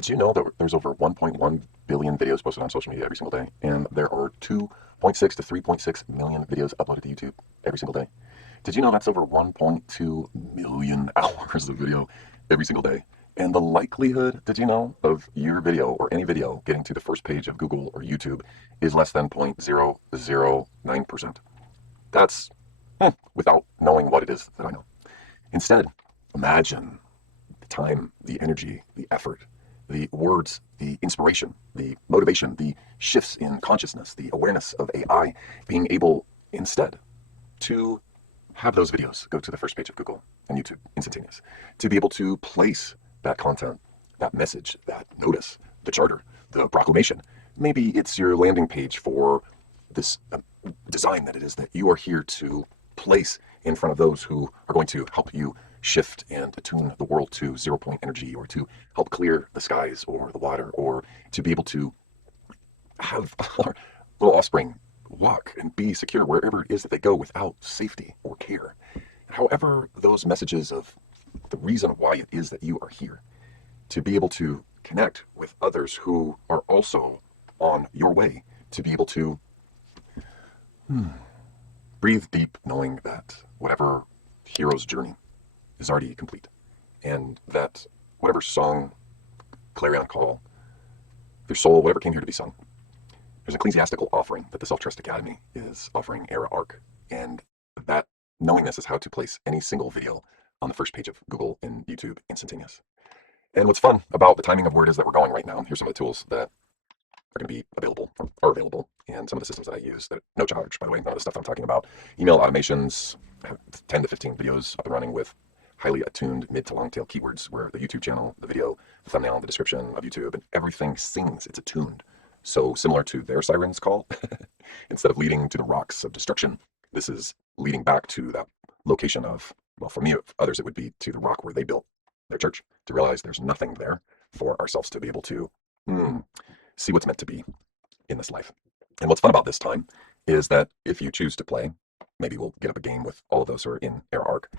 Did you know that there's over 1.1 billion videos posted on social media every single day? And there are 2.6 to 3.6 million videos uploaded to YouTube every single day. Did you know that's over 1.2 million hours of video every single day? And the likelihood, did you know, of your video or any video getting to the first page of Google or YouTube is less than 0.009%. That's without knowing what it is that I know. Instead, imagine the time, the energy, the effort, the words, the inspiration, the motivation, the shifts in consciousness, the awareness of AI, being able instead to have those videos go to the first page of Google and YouTube instantaneous, to be able to place that content, that message, that notice, the charter, the proclamation. Maybe it's your landing page for this design that it is that you are here to place in front of those who are going to help you shift and attune the world to 0 point energy, or to help clear the skies or the water, or to be able to have our little offspring walk and be secure wherever it is that they go without safety or care. However, those messages of the reason why it is that you are here, to be able to connect with others who are also on your way, to be able to breathe deep, knowing that whatever hero's journey is already complete, and that whatever song, clarion call, their soul, whatever came here to be sung, there's an ecclesiastical offering that the Self-Trust Academy is offering Era Arc, and that knowingness is how to place any single video on the first page of Google and YouTube instantaneous. And what's fun about the timing of where it is that we're going right now, here's some of the tools that are going to be available, are available, and some of the systems that I use that no charge, by the way, none of the stuff I'm talking about. Email automations, I have 10 to 15 videos up and running with highly attuned mid to long tail keywords, where the YouTube channel, the video, the thumbnail, the description of YouTube, and everything sings, it's attuned. So similar to their siren's call, instead of leading to the rocks of destruction, this is leading back to that location of, well, for me, others, it would be to the rock where they built their church, to realize there's nothing there for ourselves to be able to see what's meant to be in this life. And what's fun about this time is that if you choose to play, maybe we'll get up a game with all of those who are in Air Arc,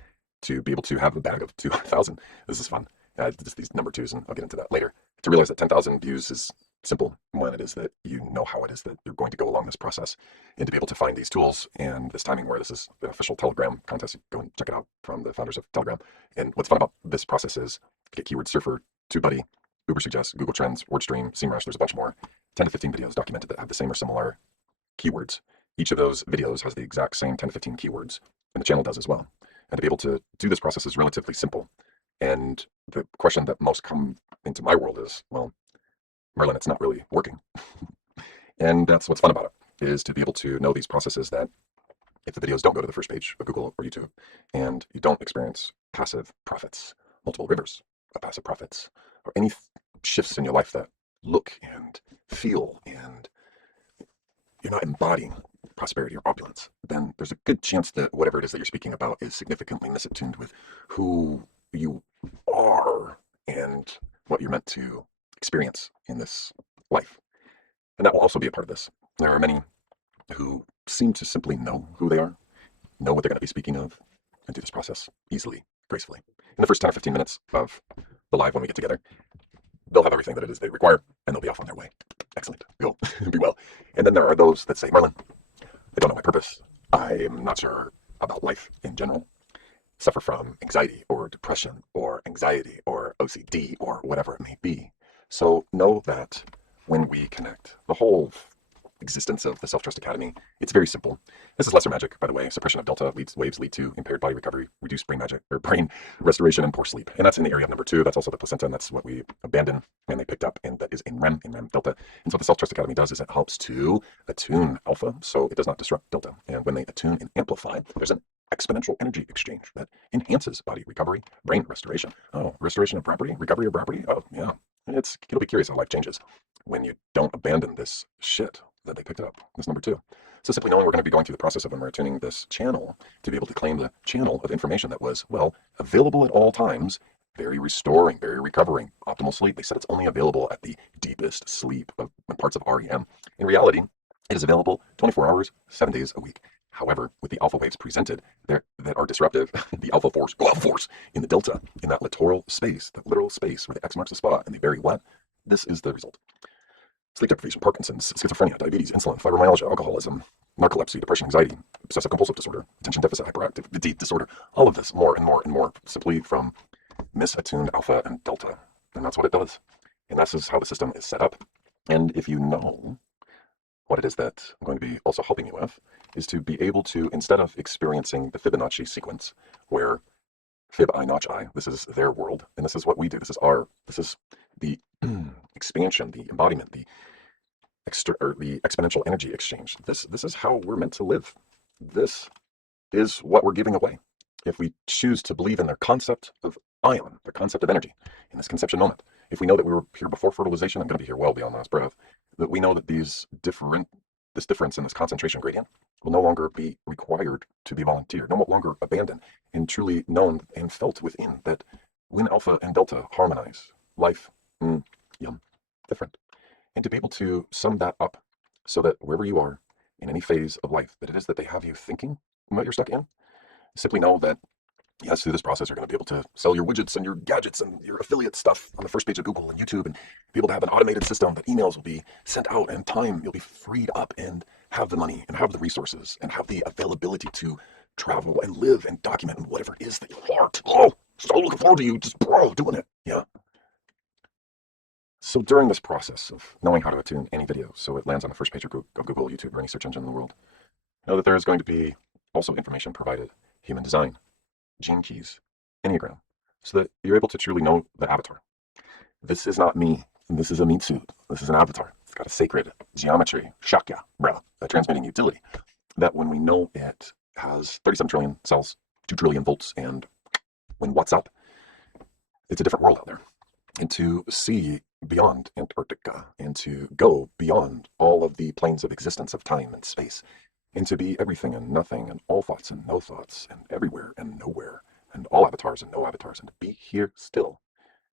to be able to have a bag of 2,000. This is fun. Just these number twos, and I'll get into that later. To realize that 10,000 views is simple when it is that you know how it is that you're going to go along this process, and to be able to find these tools and this timing, where this is the official Telegram contest. Go and check it out from the founders of Telegram. And what's fun about this process is get keyword surfer, TubeBuddy, Uber Suggest, Google Trends, WordStream, SEMrush. There's a bunch more. 10 to 15 videos documented that have the same or similar keywords. Each of those videos has the exact same 10 to 15 keywords, and the channel does as well. And to be able to do this process is relatively simple. And the question that most come into my world is, well, Merlin, it's not really working. And that's what's fun about it, is to be able to know these processes, that if the videos don't go to the first page of Google or YouTube, and you don't experience passive profits, multiple rivers of passive profits, or any shifts in your life that look and feel, and you're not embodying prosperity or opulence, then there's a good chance that whatever it is that you're speaking about is significantly misattuned with who you are and what you're meant to experience in this life. And that will also be a part of this. There are many who seem to simply know who they are, know what they're going to be speaking of, and do this process easily, gracefully. In the first 10 or 15 minutes of the live, when we get together, they'll have everything that it is they require, and they'll be off on their way. Excellent. Go. Be well. And then there are those that say, Merlin, I don't know my purpose. I am not sure about life in general. Suffer from anxiety or depression or anxiety or OCD or whatever it may be. So know that when we connect, the whole existence of the Self-Trust Academy, it's very simple. This is lesser magic, by the way. Suppression of delta waves lead to impaired body recovery, reduced brain magic, or brain restoration, and poor sleep. And that's in the area of number 2. That's also the placenta, and that's what we abandoned and they picked up, and that is in REM delta. And so what the Self-Trust Academy does is it helps to attune alpha, so it does not disrupt delta. And when they attune and amplify, there's an exponential energy exchange that enhances body recovery, brain restoration. Oh, restoration of property, recovery of property. Oh, yeah. It'll be curious how life changes when you don't abandon this shit that they picked up. That's number 2. So simply knowing we're going to be going through the process of when we're attuning this channel, to be able to claim the channel of information that was, well, available at all times, very restoring, very recovering, optimal sleep. They said it's only available at the deepest sleep of parts of REM. In reality, it is available 24 hours, 7 days a week. However, with the alpha waves presented there that are disruptive, the alpha force in the delta, in that littoral space, the literal space where the X marks the spot and the very what, This is the result. Sleep deprivation, Parkinson's, schizophrenia, diabetes, insulin, fibromyalgia, alcoholism, narcolepsy, depression, anxiety, obsessive compulsive disorder, attention deficit hyperactivity disorder, all of this, more and more and more, simply from misattuned alpha and delta. And that's what it does. And this is how the system is set up. And if you know what it is that I'm going to be also helping you with, is to be able to, instead of experiencing the Fibonacci sequence, where fib I notch I, this is their world, and this is what we do, this is the expansion, the embodiment, the exponential energy exchange. This is how we're meant to live. This is what we're giving away. If we choose to believe in their concept of ion, their concept of energy, in this conception moment, if we know that we were here before fertilization, I'm going to be here well beyond the last breath, that we know that this difference in this concentration gradient will no longer be required to be volunteered, no longer abandoned, and truly known and felt within that when alpha and delta harmonize, life, yum, different. And to be able to sum that up so that wherever you are in any phase of life that it is that they have you thinking what you're stuck in, simply know that yes, through this process, you're going to be able to sell your widgets and your gadgets and your affiliate stuff on the first page of Google and YouTube, and be able to have an automated system that emails will be sent out, and time you'll be freed up and have the money and have the resources and have the availability to travel and live and document and whatever it is that you want. Oh, so looking forward to you just doing it. Yeah. So during this process of knowing how to attune any video so it lands on the first page of Google, YouTube, or any search engine in the world, know that there is going to be also information provided, human design, gene keys, Enneagram, so that you're able to truly know the avatar. This is not me. This is a meat suit. This is an avatar. It's got a sacred geometry, shakya, a transmitting utility that when we know it has 37 trillion cells, 2 trillion volts, and when what's up, it's a different world out there. And to see beyond Antarctica and to go beyond all of the planes of existence of time and space, and to be everything and nothing and all thoughts and no thoughts and everywhere and nowhere and all avatars and no avatars, and to be here still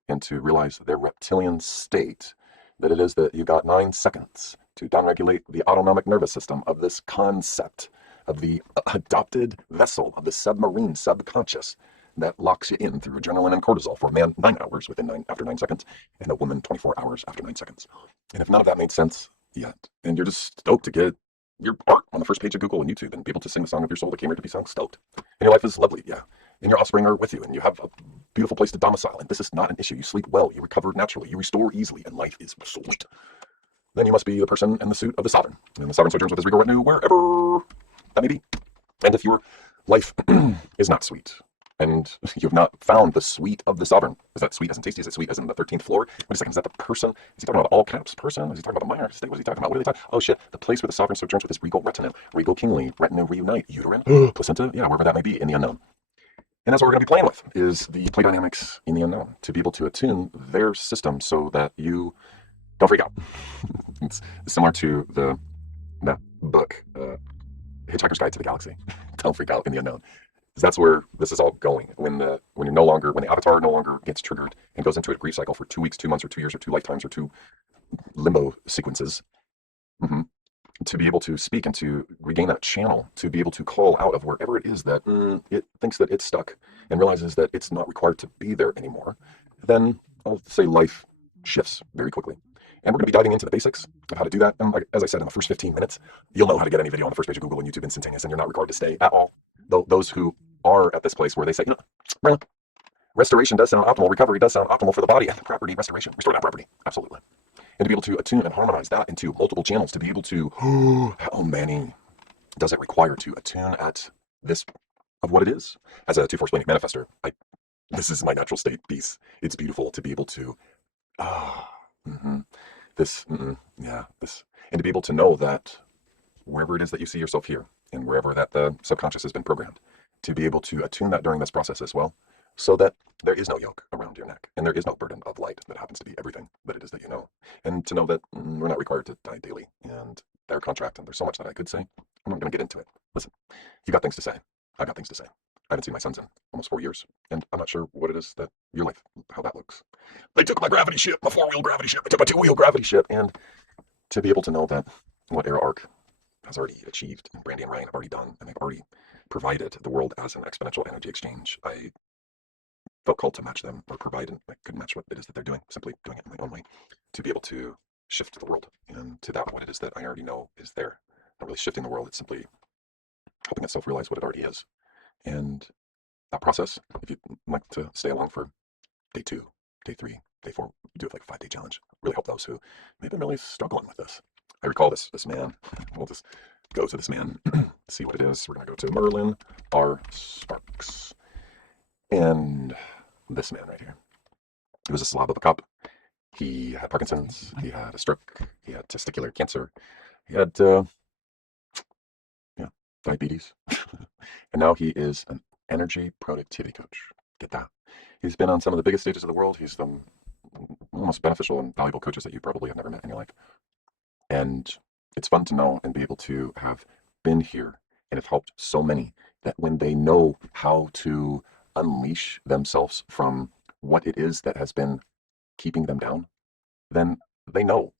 and to realize their reptilian state, that it is that you got 9 seconds to downregulate the autonomic nervous system of this concept of the adopted vessel of the submarine subconscious that locks you in through adrenaline and cortisol for a man 9 hours after 9 seconds, and a woman 24 hours after 9 seconds. And if none of that made sense yet, and you're just stoked to get your art on the first page of Google and YouTube and be able to sing the song of your soul that came here to be sung, stoked. And your life is lovely, yeah. And your offspring are with you, and you have a beautiful place to domicile, and this is not an issue. You sleep well, you recover naturally, you restore easily, and life is sweet. Then you must be the person in the suit of the sovereign. And the sovereign sojourns with his regal retinue wherever that may be. And if your life is not sweet, and you've not found the suite of the sovereign, is that sweet as in tasty? Is it sweet as in the 13th floor? Wait a second, is that the person? Is he talking about the all caps person? Is he talking about the minor state? What is he talking about? What are they talking? Oh shit, the place where the sovereign sojourns with his regal retinue, regal kingly, retinue reunite, uterine, placenta, yeah, wherever that may be in the unknown. And that's what we're going to be playing with, is the play dynamics in the unknown, to be able to attune their system so that you don't freak out. It's similar to that book, Hitchhiker's Guide to the Galaxy. Don't freak out in the unknown. That's where this is all going. When the avatar no longer gets triggered and goes into a grief cycle for 2 weeks, 2 months, or 2 years, or 2 lifetimes, or 2 limbo sequences, to be able to speak and to regain that channel, to be able to call out of wherever it is that it thinks that it's stuck and realizes that it's not required to be there anymore, then I'll say life shifts very quickly. And we're going to be diving into the basics of how to do that. And like, as I said, in the first 15 minutes, you'll know how to get any video on the first page of Google and YouTube instantaneous, and you're not required to stay at all. Though those who are at this place where they say, restoration does sound optimal, recovery does sound optimal for the body and the property, restoration, restore that property, absolutely. And to be able to attune and harmonize that into multiple channels, to be able to, how many does it require to attune at this of what it is? As a 2-4 splenic manifester, this is my natural state piece. It's beautiful to be able to, this, and to be able to know that wherever it is that you see yourself here, and wherever that the subconscious has been programmed, to be able to attune that during this process as well, so that there is no yoke around your neck, and there is no burden of light that happens to be everything that it is that you know. And to know that we're not required to die daily, and their contract, and there's so much that I could say. I'm not going to get into it. Listen, you got things to say. I got things to say. I haven't seen my sons in almost 4 years, and I'm not sure what it is that your life, how that looks. They took my gravity ship, my 4-wheel gravity ship. They took my 2-wheel gravity ship, and to be able to know that what Era Arc has already achieved, and Brandy and Ryan have already done, and they've already provided the world as an exponential energy exchange. I felt called to match them or provide, and I could match what it is that they're doing, simply doing it in my own way, to be able to shift the world and to that what it is that I already know is there. Not really shifting the world, it's simply helping itself realize what it already is. And that process, if you'd like to stay along for day 2, day 3, day 4, do it like a 5-day challenge. Really help those who maybe really struggling with this. I recall this man. We'll just go to this man, see what it is. We're going to go to Merlin R. Sparks. And this man right here. He was a slob of a cop. He had Parkinson's. He had a stroke. He had testicular cancer. He had diabetes. And now he is an energy productivity coach. Get that. He's been on some of the biggest stages of the world. He's the most beneficial and valuable coaches that you probably have never met in your life. And it's fun to know and be able to have been here and have helped so many that when they know how to unleash themselves from what it is that has been keeping them down, then they know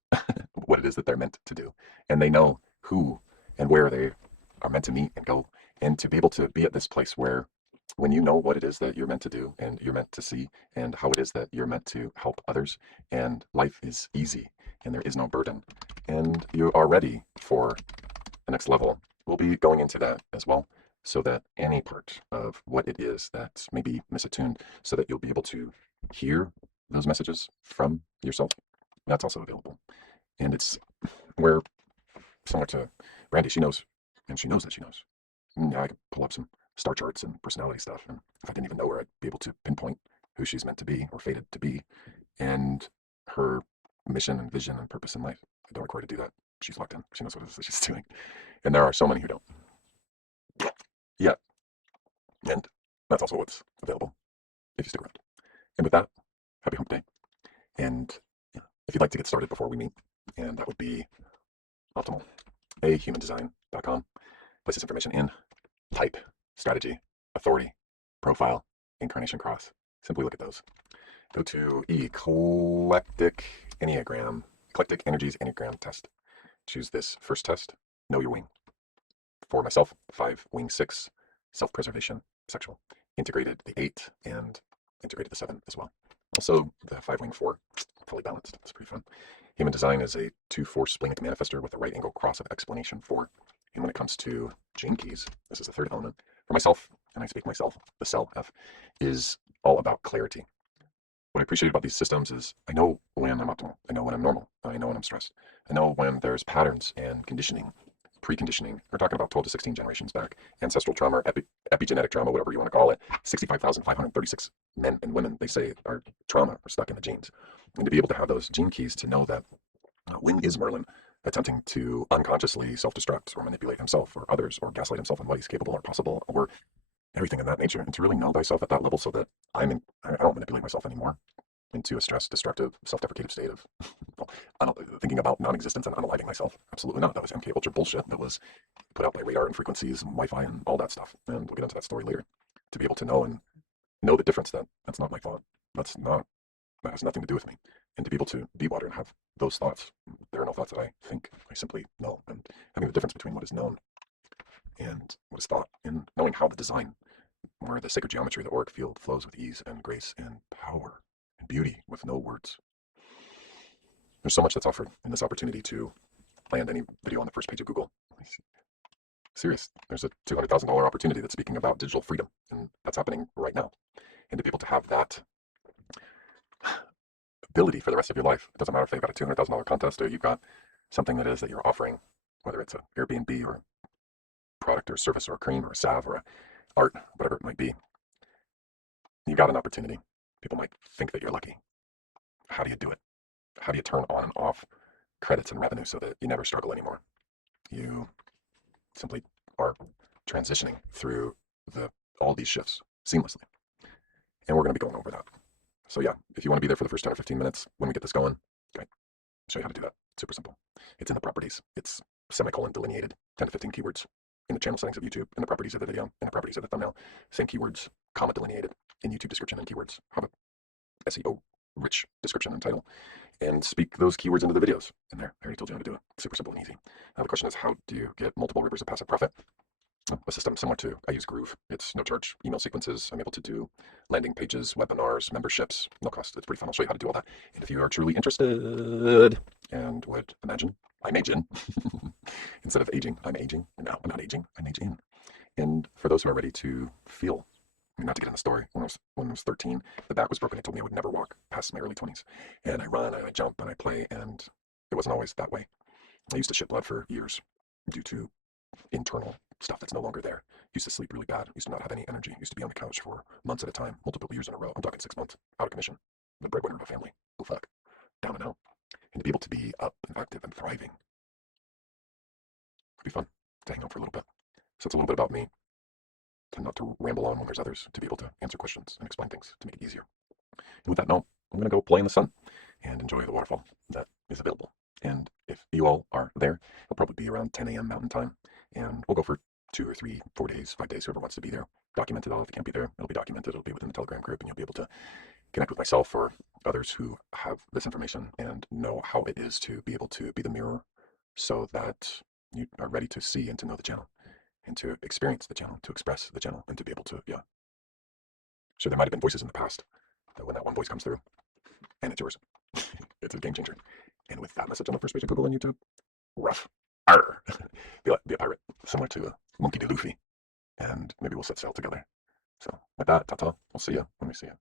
what it is that they're meant to do. And they know who and where they are meant to meet and go. And to be able to be at this place where when you know what it is that you're meant to do and you're meant to see and how it is that you're meant to help others, and life is easy and there is no burden and you are ready for the next level, we'll be going into that as well, so that any part of what it is that may be misattuned, so that you'll be able to hear those messages from yourself, that's also available. And it's where, similar to Brandy, she knows, and she knows that she knows. Yeah, I could pull up some star charts and personality stuff, and if I didn't even know her, I'd be able to pinpoint who she's meant to be or fated to be, and her mission and vision and purpose in life. I don't require to do that. She's locked in. She knows what it is that she's doing. And there are so many who don't. Yeah. And that's also what's available if you stick around. And with that, happy hump day. And if you'd like to get started before we meet, and that would be optimal, ahumandesign.com. Place this information in, type, strategy, authority, profile, incarnation cross. Simply look at those. Go to eclectic energies enneagram test. Choose this first test, know your wing. For myself, 5, wing 6, self-preservation, sexual. Integrated the 8 and integrated the 7 as well. Also the 5, wing 4, fully balanced. That's pretty fun. Human design is a 2-4 splenic manifestor with a right angle cross of explanation 4. And when it comes to gene keys, this is the third element. For myself, and I speak myself, the cell F is all about clarity. What I appreciate about these systems is I know when I'm optimal, I know when I'm normal, I know when I'm stressed, I know when there's patterns and conditioning, preconditioning. We're talking about 12 to 16 generations back, ancestral trauma, epigenetic trauma, whatever you want to call it. 65,536 men and women, they say, are trauma or stuck in the genes. And to be able to have those gene keys to know that when is Merlin attempting to unconsciously self-destruct or manipulate himself or others or gaslight himself on what he's capable or possible or everything of that nature, and to really know thyself at that level so that I don't manipulate myself anymore into a stressed, destructive, self-deprecative state of thinking about non-existence and unaliving myself. Absolutely not. That was MK Ultra bullshit that was put out by radar and frequencies and Wi-Fi and all that stuff. And we'll get into that story later. To be able to know and know the difference that that's not my thought. That has nothing to do with me. And to be able to be water and have those thoughts, there are no thoughts that I think, I simply know. And having the difference between what is known and what is thought, and knowing how the design, where the sacred geometry of the auric field flows with ease and grace and power and beauty with no words. There's so much that's offered in this opportunity to land any video on the first page of Google. Serious. There's a $200,000 opportunity that's speaking about digital freedom, and that's happening right now. And to be able to have that ability for the rest of your life, it doesn't matter if they've got a $200,000 contest or you've got something that is that you're offering, whether it's an Airbnb or product or service or a cream or a salve or a art, whatever it might be. You got an opportunity. People might think that you're lucky. How do you do it? How do you turn on and off credits and revenue so that you never struggle anymore? You simply are transitioning through all these shifts seamlessly. And we're going to be going over that. So yeah, if you want to be there for the first 10 or 15 minutes when we get this going, okay, I'll show you how to do that. Super simple. It's in the properties. It's semicolon delineated, 10 to 15 keywords in the channel settings of YouTube, in the properties of the video, in the properties of the thumbnail. Same keywords, comma delineated in YouTube description and keywords. Have a SEO rich description and title, and speak those keywords into the videos in there. I already told you how to do it. Super simple and easy. Now the question is, how do you get multiple rivers of passive profit? a system similar to, I use Groove. It's no charge email sequences. I'm able to do landing pages, webinars, memberships, no cost. It's pretty fun. I'll show you how to do all that. And if you are truly interested and would imagine I'm aging instead of aging, I'm aging. No, I'm not aging. I'm aging. And for those who are ready to feel, I mean, not to get in the story, when I was 13, the back was broken. It told me I would never walk past my early 20s. And I run and I jump and I play, and it wasn't always that way. I used to shit blood for years due to internal stuff that's no longer there. Used to sleep really bad. Used to not have any energy. Used to be on the couch for months at a time, multiple years in a row. I'm talking 6 months, out of commission. The breadwinner of a family. Oh fuck. Down and out. And to be able to be up and active and thriving would be fun to hang out for a little bit. So it's a little bit about me, to not to ramble on when there's others, to be able to answer questions and explain things to make it easier. And with that note, I'm going to go play in the sun and enjoy the waterfall that is available. And if you all are there, it'll probably be around 10 a.m. Mountain Time. And we'll go for 2 or 3, 4 days, 5 days, whoever wants to be there. Document it all. If you can't be there, it'll be documented. It'll be within the Telegram group, and you'll be able to connect with myself or others who have this information and know how it is to be able to be the mirror, so that you are ready to see and to know the channel and to experience the channel, to express the channel, and to be able to, yeah. So there might have been voices in the past that when that one voice comes through, and it's yours, it's a game changer. And with that message on the first page of Google and YouTube, rough. Arr. Be a pirate, similar to a Monkey D. Luffy. And maybe we'll set sail together. So with that, ta-ta. We'll see you when we see you.